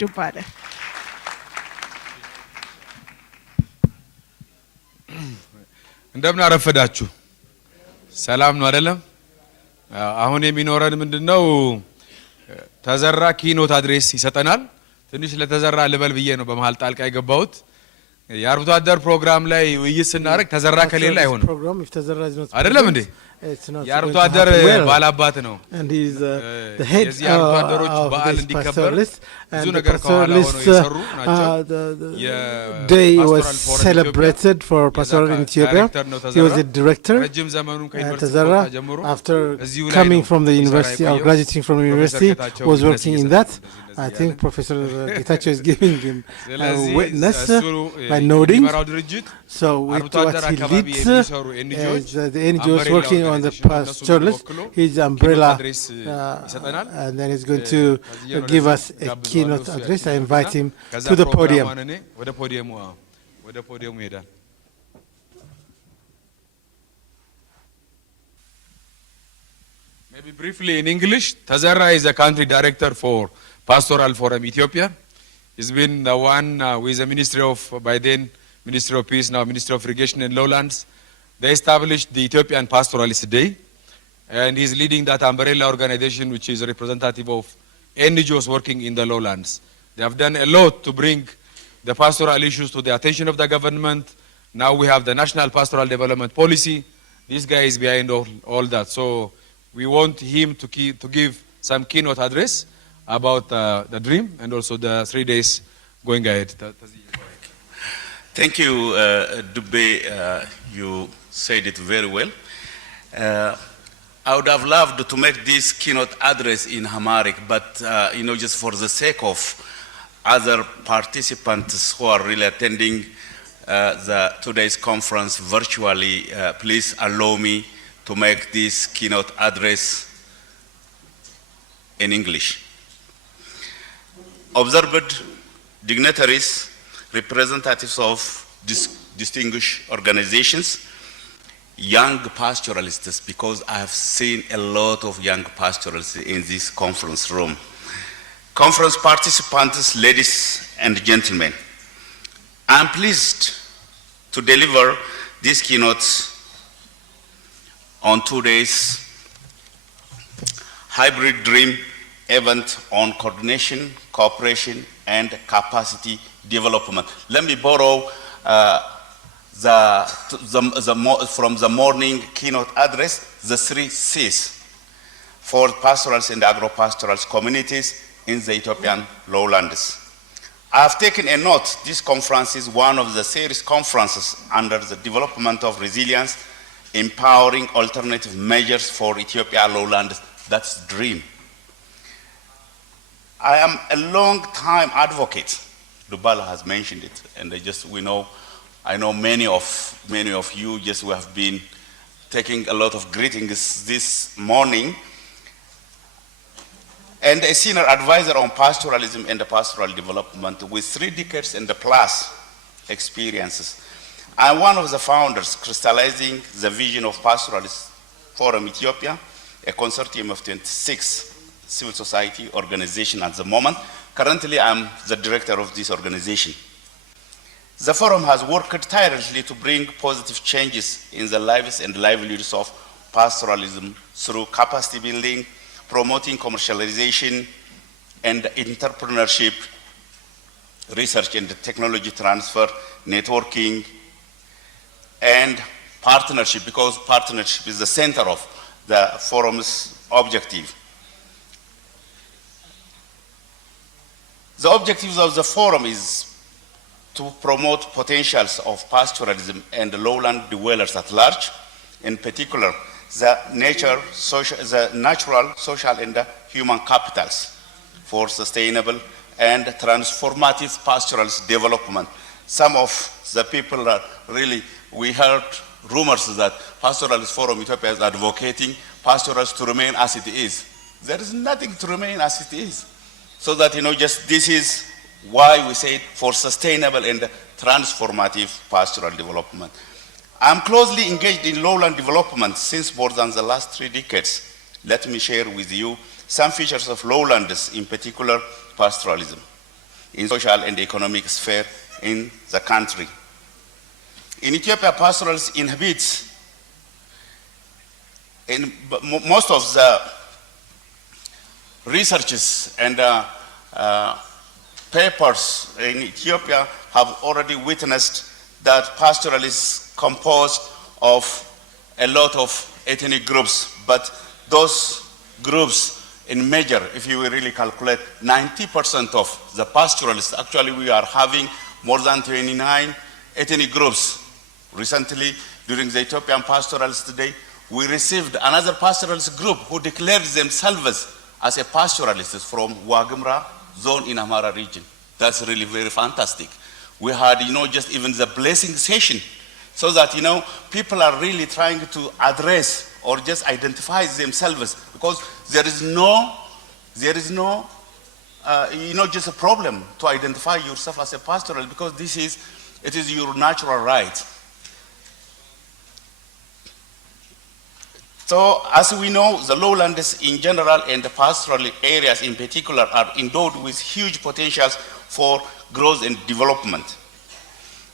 ዱባለ እንደምን አረፈዳችሁ ሰላም ነው አይደለም አሁን የሚኖረን ምንድነው ተዘራ ኪኖት አድሬስ ይሰጠናል ትንሽ ለተዘራ ልበል ብዬ ነው በመሃል ጣልቃ የገባሁት የአርብቶ አደር ፕሮግራም ላይ ውይይት ስናደርግ ተዘራ ከሌለ አይሆንም አይደለም እንዴ የአርብቶ አደር ባላባት ነው የዚህ የአርብቶ አደሮች በዓል እንዲከበር ብዙ ነገር ከኋላ ሆነው የሰሩ ናቸው day was celebrated for pastoral in Ethiopia. He was a director. Tezera, after coming from the university or graduating from the university, was working in that. I think Professor Getahun is giving him a witness by nodding. So with what he leads, the NGO is working on the pastoralist, his umbrella, and then he's going to give us a keynote address. I invite him to the podium. Maybe briefly in English, Tezera is a country director for Pastoral Forum Ethiopia. He's been the one with the Ministry of, by then, Ministry of Peace, now Ministry of Irrigation and Lowlands. They established the Ethiopian Pastoralist Day, and he's leading that umbrella organization, which is a representative of NGOs working in the lowlands. They have done a lot to bring the pastoral issues to the attention of the government. Now we have the National Pastoral Development Policy. This guy is behind all that. So we want him to give some keynote address about the dream and also the 3 days going ahead. Thank you, Dube. You said it very well. I would have loved to make this keynote address in Amharic, but just for the sake of other participants who are really attending today's conference virtually, please allow me to make this keynote address in English. Observed dignitaries, representatives of distinguished organizations, young pastoralists, because I have seen a lot of young pastoralists in this conference room. Conference participants, ladies and gentlemen, I am pleased to deliver these keynotes on 2 days hybrid dream event on coordination, cooperation, and capacity development. Let me borrow from the morning keynote address, the 3 C's for pastorals and agro-pastorals communities in the Ethiopian lowlands. I have taken a note, this conference is one of the series conferences under the development of resilience, empowering alternative measures for Ethiopia lowlands. That's dream. I am a long-time advocate. Dubala has mentioned it, and I know many of you just who have been taking a lot of greetings this morning. And a senior advisor on pastoralism and pastoral development with 3 decades and plus experiences. I'm one of the founders crystallizing the vision of Pastoralist Forum Ethiopia, a consortium of 26 civil society organizations at the moment. Currently, I'm the director of this organization. The forum has worked tirelessly to bring positive changes in the lives and livelihoods of pastoralism through capacity building, promoting commercialization and entrepreneurship, research and technology transfer, networking, and partnership, because partnership is the center of the forum's objective. The objectives of the forum is to promote potentials of pastoralism and lowland dwellers at large, in particular the natural, social, and human capitals for sustainable and transformative pastoralist development. Some of the people are really, we heard rumors that Pastoralist Forum Ethiopia is advocating pastorals to remain as it is. There is nothing to remain as it is. So that, just this is why we say for sustainable and transformative pastoral development. I'm closely engaged in lowland development since more than the last 3 decades. Let me share with you some features of lowlands, in particular pastoralism. in social and economic sphere in the country. In Ethiopia, pastoralists inhabit in most of the researches and papers in Ethiopia have already witnessed that pastoral is composed of a lot of ethnic groups, but those groups in measure, if you really calculate, 90% of the pastoralists, actually we are having more than 29 ethnic groups. Recently, during the Ethiopian Pastoralist Day, we received another pastoralist group who declared themselves as a pastoralist from Wagimra zone in Amara region. That's really very fantastic. We had, just even the blessing session, so that, people are really trying to address or just identify themselves, because there is no, just a problem to identify yourself as a pastoral, because it is your natural right. So, as we know, the lowlands in general and the pastoral areas in particular are endowed with huge potentials for growth and development.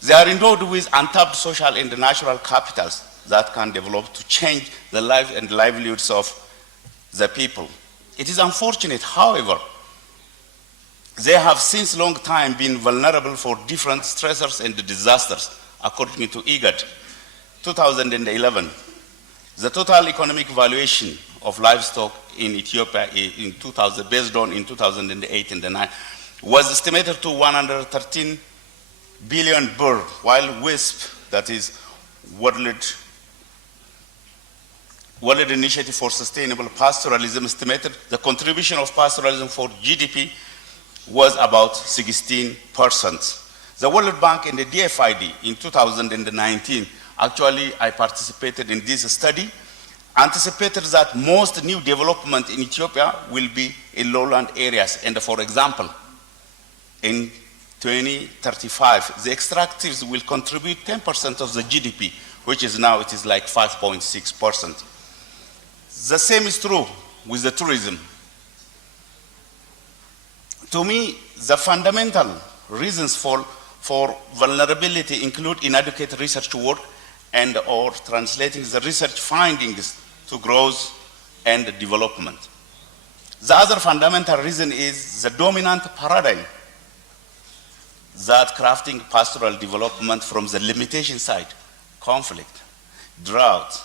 They are endowed with untapped social and natural capitals that can develop to change the life and livelihoods of the people. It is unfortunate, however, they have since long time been vulnerable for different stressors and disasters, according to IGAD 2011. The total economic valuation of livestock in Ethiopia in 2000, based on in 2008 and 2009, was estimated to 113 billion birr, while WISP, that is World Initiative for Sustainable Pastoralism, estimated the contribution of pastoralism for GDP was about 16%. The World Bank and the DFID in 2019, actually I participated in this study, anticipated that most new development in Ethiopia will be in lowland areas. And for example, in 2035, the extractives will contribute 10% of the GDP, which is now, it is like 5.6%. The same is true with the tourism. To me, the fundamental reasons for vulnerability include inadequate research work and or translating the research findings to growth and development. The other fundamental reason is the dominant paradigm that crafting pastoral development from the limitation side, conflict, drought,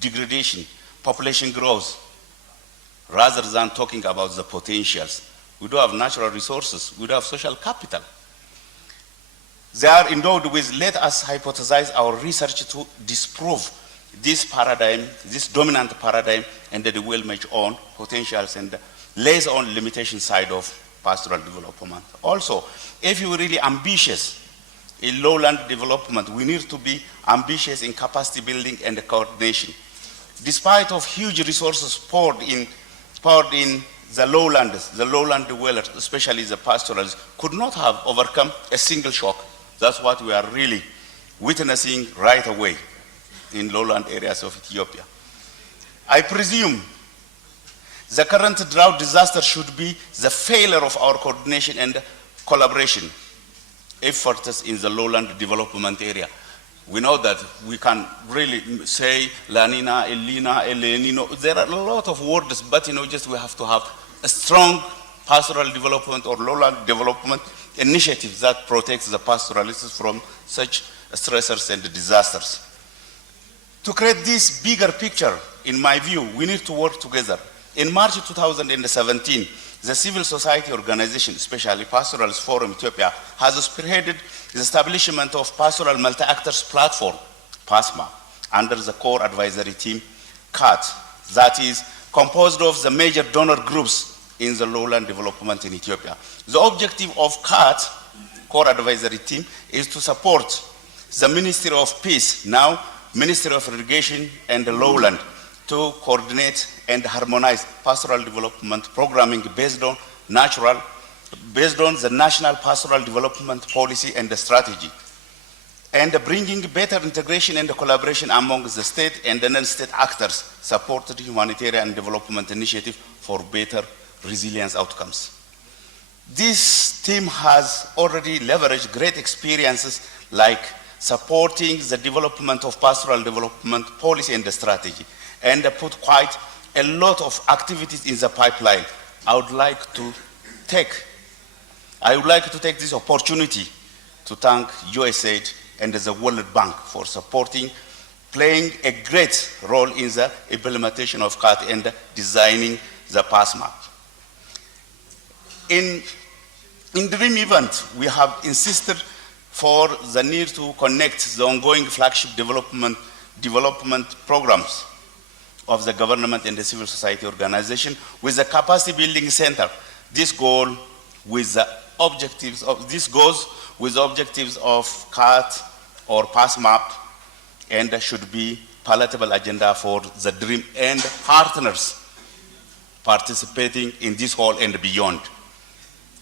degradation, population growth, rather than talking about the potentials. We do have natural resources, we do have social capital. They are endowed with, let us hypothesize our research to disprove this paradigm, this dominant paradigm, and that it will match on potentials and lays on limitation side of pastoral development. Also, if you're really ambitious in lowland development, we need to be ambitious in capacity building and coordination. Despite of huge resources poured in the lowlands, the lowland dwellers, especially the pastoralists, could not have overcome a single shock. That's what we are really witnessing right away in lowland areas of Ethiopia. I presume the current drought disaster should be the failure of our coordination and collaboration efforts in the lowland development area. We know that we can really say La Nina, El Nina, El Nino. There are a lot of words, but just we have to have a strong pastoral development or lowland development initiative that protects the pastoralists from such stressors and disasters. To create this bigger picture, in my view, we need to work together. In March 2017, the civil society organization, especially Pastoralist Forum Ethiopia, has spearheaded the establishment of Pastoral Multi-Actors Platform, PASMA, under the core advisory team, CAT, that is composed of the major donor groups in the lowland development in Ethiopia. The objective of CAT, core advisory team, is to support the Ministry of Peace, now Ministry of Irrigation and the Lowland, to coordinate and harmonize pastoral development programming based on the National Pastoral Development Policy and the Strategy, and bringing better integration and collaboration among the state and the non-state actors, supported humanitarian development initiative for better resilience outcomes. This team has already leveraged great experiences like supporting the development of pastoral development policy and the strategy, and put quite a lot of activities in the pipeline. I would like to take this opportunity to thank USAID and the World Bank for playing a great role in the implementation of CAT and designing the path map. In DREAM event, we have insisted for the need to connect the ongoing flagship development programs of the government and the civil society organization with the capacity building center. This goes with the objectives of CAT or path map, and should be palatable agenda for the DREAM and partners participating in this hall and beyond.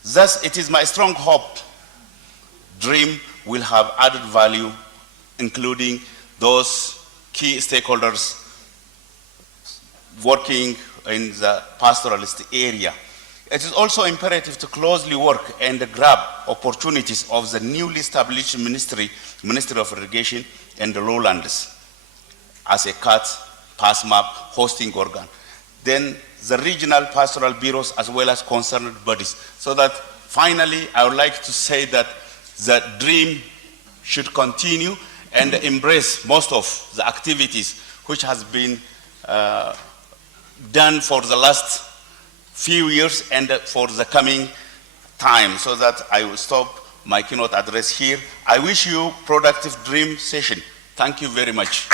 Thus, it is my strong hope DREAM will have added value, including those key stakeholders working in the pastoralist area. It is also imperative to closely work and grab opportunities of the newly established Ministry of Irrigation and the Lowlands as a CAT path map hosting organ. Then the regional pastoral bureaus as well as concerned bodies. So that finally, I would like to say that the DREAM should continue and embrace most of the activities which has been done for the last few years and for the coming time. So that I will stop my keynote address here. I wish you productive DREAM session. Thank you very much.